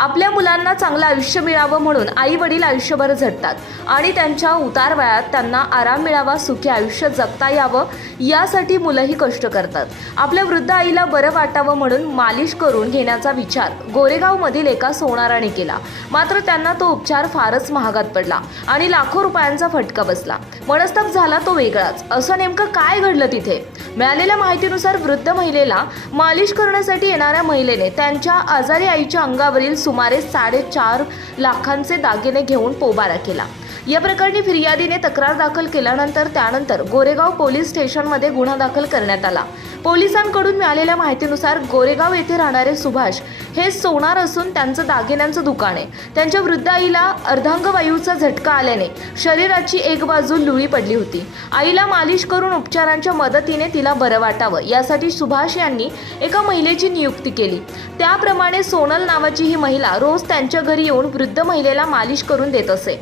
आपल्या मुलांना चांगलं आयुष्य मिळावं म्हणून आई वडील आयुष्यभर झटतात आणि त्यांच्या उतार वयात त्यांना आराम मिळावा सुखी आयुष्य जगता यावं यासाठी मुलंही कष्ट करतात. आपल्या वृद्ध आईला बरं वाटावं म्हणून मालिश करून घेण्याचा विचार गोरेगावमधील एका सोनाराने केला. मात्र त्यांना तो उपचार फारच महागात पडला आणि लाखो रुपयांचा फटका बसला. मनस्ताप झाला तो वेगळाच. असं नेमकं काय घडलं तिथे? मिळालेल्या माहितीनुसार वृद्ध महिलेला मालिश करण्यासाठी येणाऱ्या महिलेने त्यांच्या आजारी आईच्या अंगावरील सुमारे साडेचार लाखांचे दागिने घेऊन पोबारा केला. या प्रकरणी फिर्यादीने तक्रार दाखल केल्यानंतर त्यानंतर गोरेगाव पोलीस स्टेशनमध्ये गुन्हा दाखल करण्यात आला. पोलिसांकडून मिळालेल्या माहितीनुसार गोरेगाव येथे राहणारे सुभाष हे सोनार असून त्यांचं दागिन्यांचं दुकान आहे. त्यांच्या वृद्ध आईला अर्धांगवायूचा झटका आल्याने शरीराची एक बाजू लुळी पडली होती. आईला मालिश करून उपचारांच्या मदतीने तिला बरं वाटावं यासाठी सुभाष यांनी एका महिलेची नियुक्ती केली. त्याप्रमाणे सोनल नावाची ही महिला रोज त्यांच्या घरी येऊन वृद्ध महिलेला मालिश करून देत असे.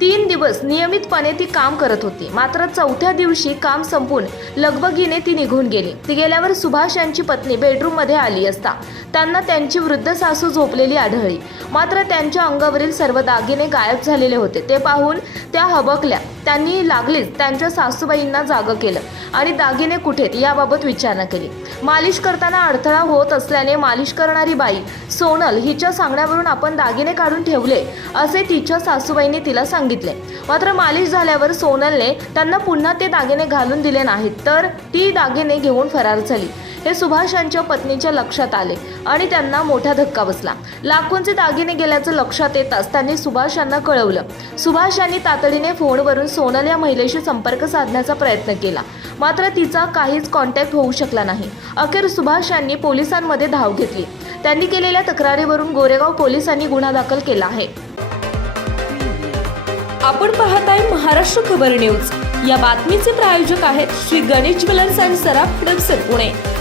तीन दिवस नियमितपणे ती काम करत होती. मात्र चौथ्या दिवशी काम संपून लगबगीने ती निघून गेली. ती गेल्यावर सुभाष यांची पत्नी बेडरूममध्ये आली असता. त्यांना त्यांची वृद्ध सासू झोपलेली आढळली. मात्र त्यांच्या अंगावरील सर्व दागिने गायब झालेले होते. ते पाहून त्या हबकल्या. त्यांनी लागलीच त्यांच्या सासूबाईंना जागं केलं. आणि दागिने कुठेत याबाबत विचारणा केली. मालिश करताना अडथळा होत असल्याने मालिश करणारी बाई सोनल हिच्या सांगण्यावरून आपण दागिने काढून ठेवले असे तिच्या सासूबाईंनी तिला सांगितले. मात्र मालिश झाल्यावर सोनलने त्यांना पुन्हा ते दागिने घालून दिले नाहीत तर ती दागिने घेऊन फरार झाली. हे सुभाष यांच्या पत्नीच्या लक्षात आले आणि त्यांना मोठा धक्का बसला. लाखोंचे दागिने गेल्याचं लक्षात येताच त्यांनी सुभाष यांना कळवलं. सुभाष यांनी तातडीने फोनवरून सोनल या महिलेशी संपर्क साधण्याचा प्रयत्न केला. मात्र तिचा काहीच कॉन्टॅक्ट होऊ शकला नाही. अखेर सुभाष यांनी पोलिसांमध्ये धाव घेतली. त्यांनी केलेल्या तक्रारीवरून गोरेगाव पोलिसांनी गुन्हा दाखल केला आहे. आपण पाहत आहे महाराष्ट्र खबर न्यूज. या बातमीचे प्रायोजक आहेत श्री गणेश ज्वेलर्स अँड सराफ हडपसर पुणे.